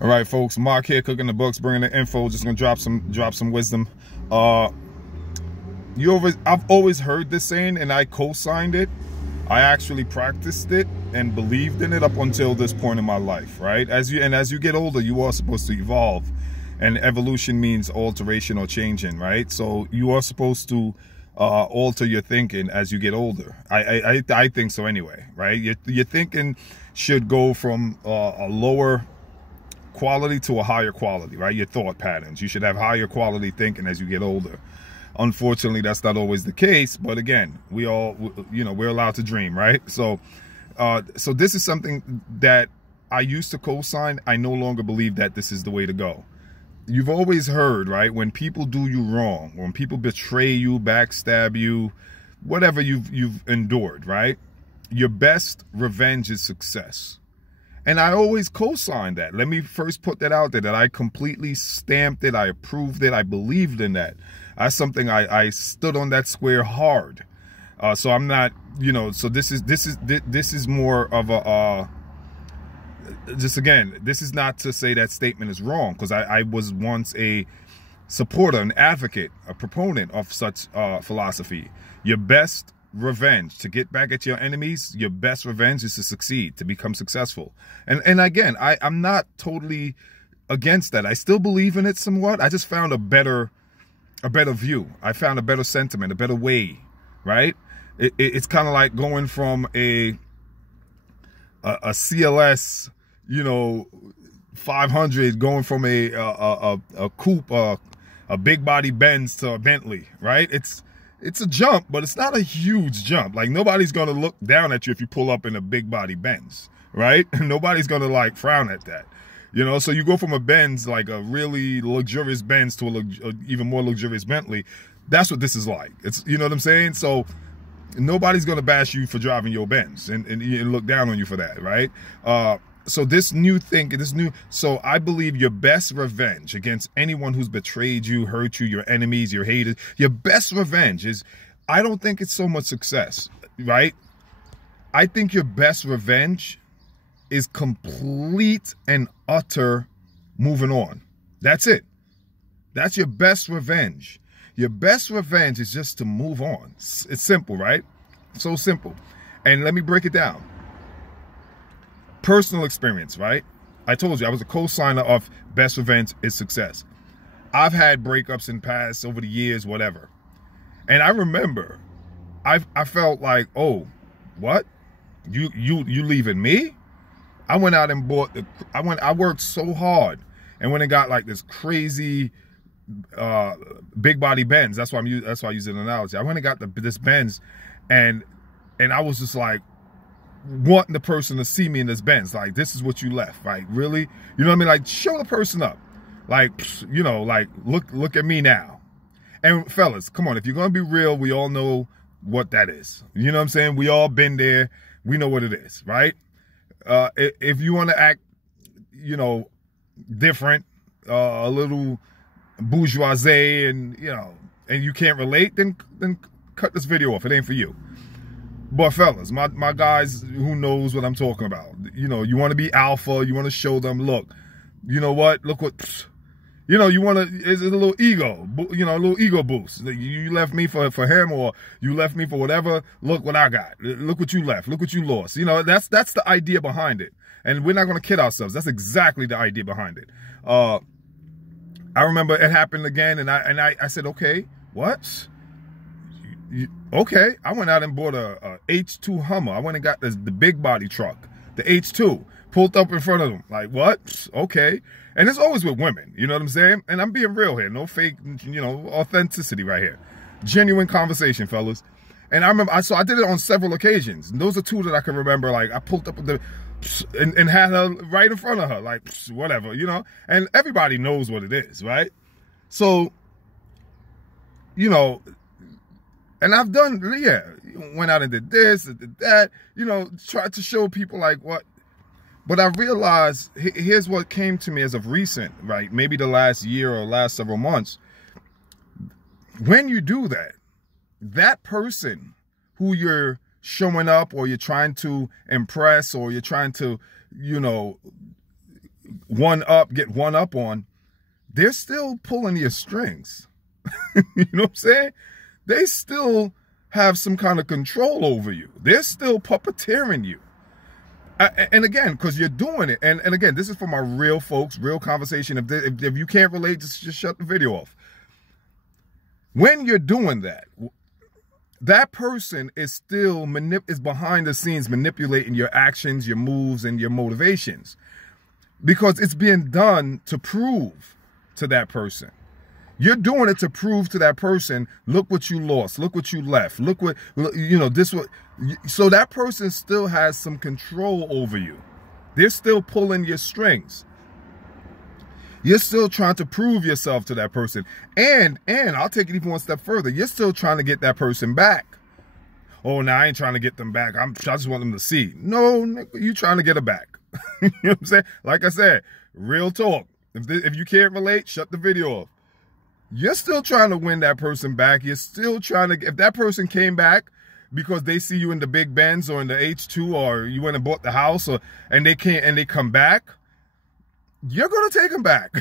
All right, folks. Mark here, cooking the books, bringing the info. Just gonna drop some wisdom. I've always heard this saying, and I co-signed it. I actually practiced it and believed in it up until this point in my life. Right? As you get older, you are supposed to evolve, and evolution means alteration or changing. Right? So you are supposed to alter your thinking as you get older. I think so anyway. Right? Your thinking should go from a lower quality to a higher quality, right? Your thought patterns. You should have higher quality thinking as you get older. Unfortunately, that's not always the case, but again, we're allowed to dream, right? So this is something that I used to co-sign. I no longer believe that this is the way to go. You've always heard, right? When people do you wrong, when people betray you, backstab you, whatever you've endured, right? Your best revenge is success. And I always co-signed that. Let me first put that out there, that I completely stamped it. I approved it. I believed in that. That's something I stood on that square hard. So I'm not, so this is more of a, this is not to say that statement is wrong, because I was once a supporter, an advocate, a proponent of such philosophy. Your best revenge, to get back at your enemies, your best revenge is to succeed, to become successful. And again, I'm not totally against that. I still believe in it somewhat. I just found a better view. I found a better sentiment, a better way, right? It's kind of like going from a CLS, 500, going from a coupe, a big body Benz to a Bentley, right? It's a jump, but it's not a huge jump. Like, nobody's going to look down at you if you pull up in a big body Benz, right? Nobody's going to like frown at that. So you go from a Benz, like a really luxurious Benz, to a even more luxurious Bentley. That's what this is like. It's, you know what I'm saying? So nobody's going to bash you for driving your Benz and look down on you for that, right? So this new thing, so I believe your best revenge against anyone who's betrayed you, hurt you, your enemies, your haters, your best revenge is, I don't think it's so much success, right? I think your best revenge is complete and utter moving on. That's it. That's your best revenge. Your best revenge is just to move on. It's simple, right? So simple. And let me break it down. Personal experience, right? I told you I was a co-signer of best revenge is success. I've had breakups in past, over the years, whatever. And I remember I felt like, oh, what? You leaving me? I went out and bought I worked so hard and went and got like this crazy big body Benz. That's why I use an analogy. I went and got this Benz, and I was just like wanting the person to see me in this Benz. Like, this is what you left, right? Really? You know what I mean? Like, show the person up. Like, like, look at me now. And fellas, come on, if you're gonna be real, we all know what that is. You know what I'm saying? We all been there. We know what it is, right? If you want to act, different, a little bourgeoisie, and and you can't relate, then cut this video off. It ain't for you. But fellas, my guys who knows what I'm talking about, you want to be alpha, you want to show them, look, you know what, look what, you want to, it's a little ego, a little ego boost. You left me for him, or you left me for whatever. Look what I got. Look what you left. Look what you lost. That's the idea behind it. And we're not going to kid ourselves. That's exactly the idea behind it. I remember it happened again, and I said, okay, what? Okay, I went out and bought a H2 Hummer. I went and got the big body truck, the H2, pulled up in front of them. Like, what? Okay. And it's always with women, you know what I'm saying? And I'm being real here, no fake, authenticity right here. Genuine conversation, fellas. And I remember, so I did it on several occasions. And those are two that I can remember. Like, I pulled up with and had her right in front of her, like, whatever, And everybody knows what it is, right? So, and I've done, went out and did this, and did that, tried to show people like what. But I realized, here's what came to me as of recent, right? Maybe the last year or last several months. When you do that, that person who you're showing up, or you're trying to impress, or you're trying to, get one up on, they're still pulling your strings. You know what I'm saying? They still have some kind of control over you. They're still puppeteering you. And again, because you're doing it. And again, this is for my real folks, real conversation. If you can't relate, just shut the video off. When you're doing that, that person is still is behind the scenes manipulating your actions, your moves, and your motivations. Because it's being done to prove to that person. You're doing it to prove to that person, look what you lost, look what you left, look what, you know, this what. So that person still has some control over you. They're still pulling your strings. You're still trying to prove yourself to that person. And I'll take it even one step further. You're still trying to get that person back. Oh, now I ain't trying to get them back. I just want them to see. No, you trying to get her back. You know what I'm saying? Like I said, real talk. If you can't relate, shut the video off. You're still trying to win that person back. You're still trying to, if that person came back because they see you in the big Benz or in the H2 or you went and bought the house and they come back, you're going to take them back.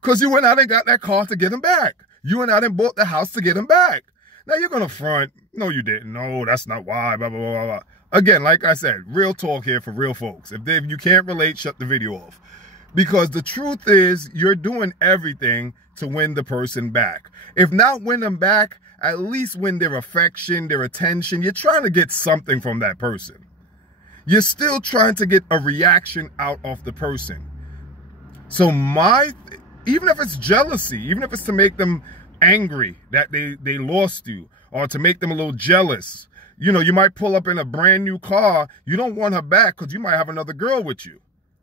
Because you went out and got that car to get them back. You went out and bought the house to get them back. Now you're going to front, no, you didn't. No, that's not why, blah, blah, blah, blah. Again, like I said, real talk here for real folks. If you can't relate, shut the video off. Because the truth is, you're doing everything to win the person back. If not win them back, at least win their affection, their attention. You're trying to get something from that person. You're still trying to get a reaction out of the person. So even if it's jealousy, even if it's to make them angry that they lost you, or to make them a little jealous, you know, you might pull up in a brand new car. You don't want her back because you might have another girl with you.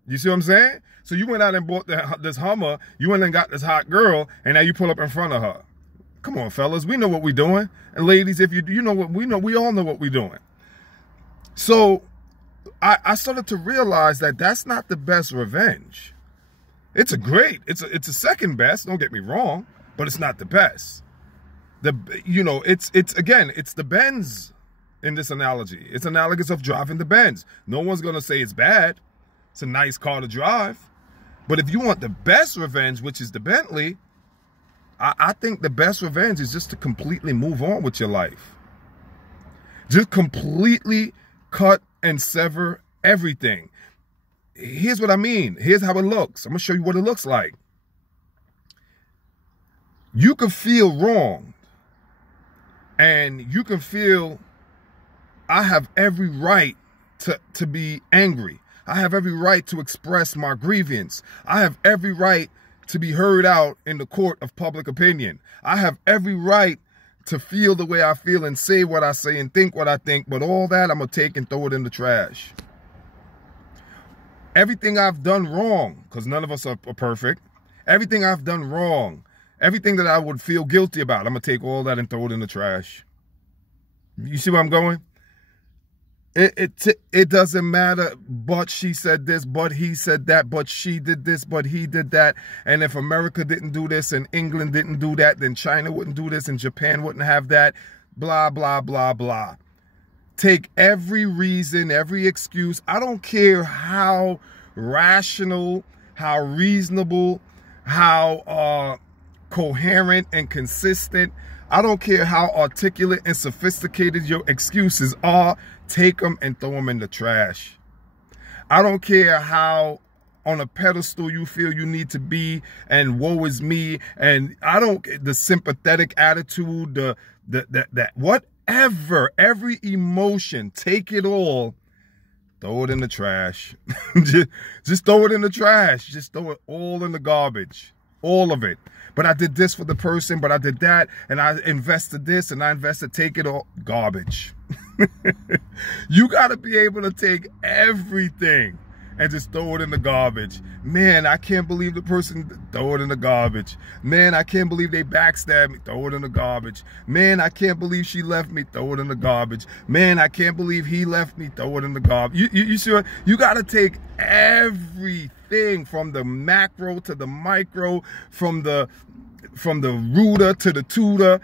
You see what I'm saying? So you went out and bought this Hummer, you went and got this hot girl, and now you pull up in front of her. Come on, fellas, we know what we're doing. And ladies, if you know what we know, we all know what we're doing. So I started to realize that that's not the best revenge. It's a second best, don't get me wrong, but it's not the best. It's the Benz in this analogy. It's analogous of driving the Benz. No one's gonna say it's bad. It's a nice car to drive. But if you want the best revenge, which is the Bentley, I think the best revenge is just to completely move on with your life. Just completely cut and sever everything. Here's what I mean. Here's how it looks. I'm going to show you what it looks like. You can feel wronged. And you can feel, I have every right to be angry. I have every right to express my grievance. I have every right to be heard out in the court of public opinion. I have every right to feel the way I feel and say what I say and think what I think. But all that I'm going to take and throw it in the trash. Everything I've done wrong, because none of us are perfect. Everything I've done wrong, everything that I would feel guilty about, I'm going to take all that and throw it in the trash. You see where I'm going? It doesn't matter, but she said this, but he said that, but she did this, but he did that. And if America didn't do this and England didn't do that, then China wouldn't do this and Japan wouldn't have that, blah, blah, blah, blah. Take every reason, every excuse. I don't care how rational, how reasonable, how coherent and consistent. I don't care how articulate and sophisticated your excuses are. Take them and throw them in the trash. I don't care how on a pedestal you feel you need to be and woe is me. And the sympathetic attitude, that whatever, every emotion, take it all, throw it in the trash. just throw it in the trash. Just throw it all in the garbage. All of it. But I did this for the person, but I did that, and I invested this, and I invested, take it all, garbage. You got to be able to take everything and just throw it in the garbage. Man, I can't believe the person, throw it in the garbage. Man, I can't believe they backstabbed me, throw it in the garbage. Man, I can't believe she left me, throw it in the garbage. Man, I can't believe he left me, throw it in the garbage. You sure? You got to take everything from the macro to the micro, from the rooter to the tutor,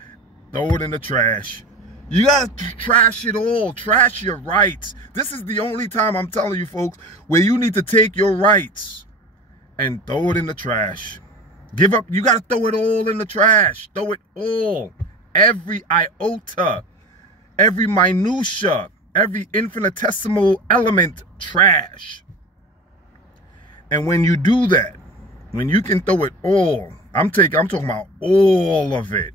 throw it in the trash. You gotta trash it all. Trash your rights. This is the only time, I'm telling you folks, where you need to take your rights and throw it in the trash. Give up. You got to throw it all in the trash. Throw it all. Every iota, every minutia, every infinitesimal element, trash. And when you do that, when you can throw it all, I'm talking about all of it.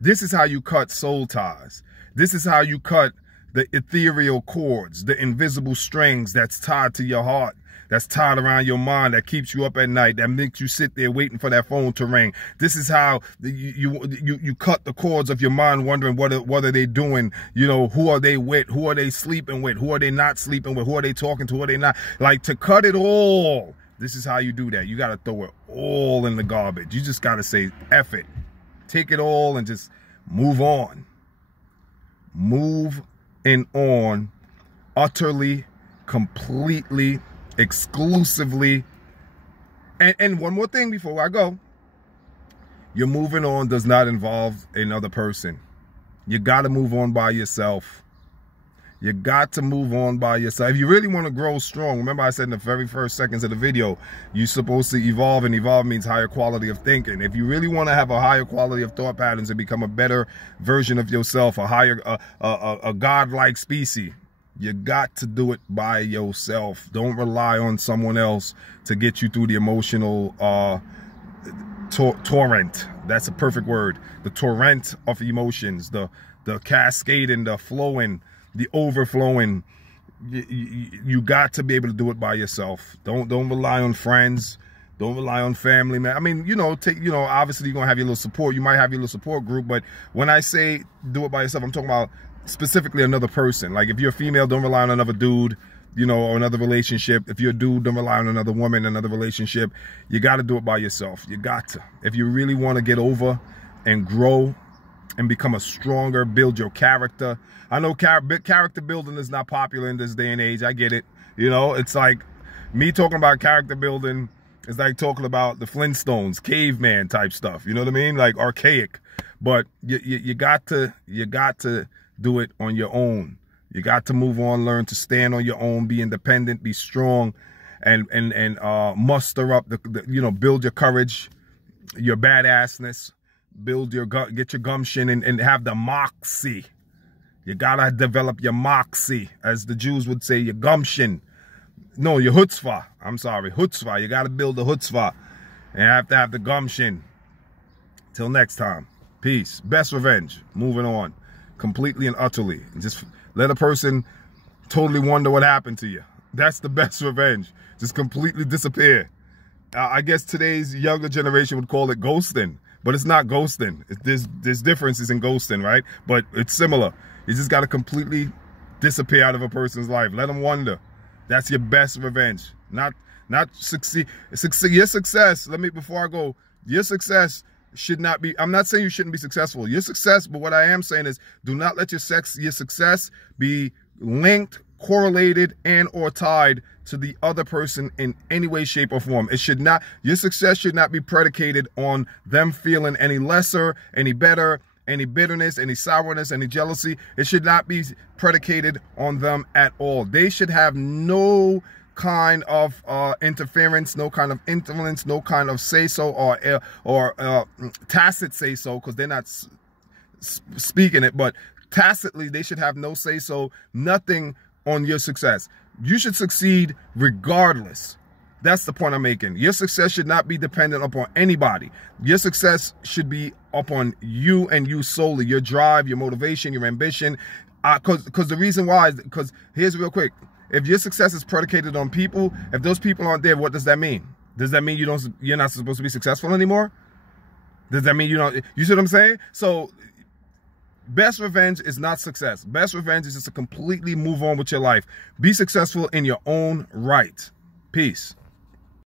This is how you cut soul ties. This is how you cut the ethereal cords, the invisible strings that's tied to your heart, that's tied around your mind, that keeps you up at night, that makes you sit there waiting for that phone to ring. This is how you cut the cords of your mind, wondering what are they doing, you know, who are they with, who are they sleeping with, who are they not sleeping with, who are they talking to, who are they not. Like, to cut it all, this is how you do that. You got to throw it all in the garbage. You just got to say, F it. Take it all and just move on. Move on, utterly, completely, exclusively. And one more thing before I go. Your moving on does not involve another person. You got to move on by yourself. You got to move on by yourself. If you really want to grow strong, remember I said in the very first seconds of the video, you're supposed to evolve, and evolve means higher quality of thinking. If you really want to have a higher quality of thought patterns and become a better version of yourself, a higher, a godlike species, you got to do it by yourself. Don't rely on someone else to get you through the emotional torrent. That's a perfect word. The torrent of emotions, the cascading, the flowing, the overflowing. You got to be able to do it by yourself. Don't rely on friends. Don't rely on family, man. I mean, you know, obviously you're gonna have your little support. You might have your little support group, but when I say do it by yourself, I'm talking about specifically another person. Like, if you're a female, don't rely on another dude, you know, or another relationship. If you're a dude, don't rely on another woman, another relationship. You got to do it by yourself. You got to. If you really want to get over and grow and become a stronger, build your character. I know character building is not popular in this day and age. I get it. You know, it's like me talking about character building is like talking about the Flintstones, caveman type stuff. You know what I mean? Like archaic. But you got to do it on your own. You got to move on, learn to stand on your own, be independent, be strong, and muster up build your courage, your badassness, get your gumption, and have the moxie. You gotta develop your moxie, as the Jews would say, your gumption. No, your chutzpah. I'm sorry, chutzpah. You gotta build the chutzpah, and you have to have the gumption. Till next time, peace. Best revenge. Moving on, completely and utterly. Just let a person totally wonder what happened to you. That's the best revenge. Just completely disappear. I guess today's younger generation would call it ghosting, but it's not ghosting. There's differences in ghosting, right? But it's similar. You just got to completely disappear out of a person's life. Let them wonder. That's your best revenge. Not succeed. Your success. Before I go, your success should not be, I'm not saying you shouldn't be successful. Your success, but what I am saying is, do not let your success be linked, correlated, and or tied to the other person in any way, shape, or form. It should not, your success should not be predicated on them feeling any lesser, any better, any bitterness, any sourness, any jealousy. It should not be predicated on them at all. They should have no kind of interference, no kind of influence, no kind of say-so or tacit say-so, because they're not speaking it, but tacitly they should have no say-so, nothing on your success. You should succeed regardless. That's the point I'm making. Your success should not be dependent upon anybody. Your success should be upon you and you solely. Your drive, your motivation, your ambition. Because the reason why is because, here's real quick. If your success is predicated on people, if those people aren't there, what does that mean? Does that mean you're not supposed to be successful anymore? Does that mean you see what I'm saying? So best revenge is not success. Best revenge is just to completely move on with your life. Be successful in your own right. Peace.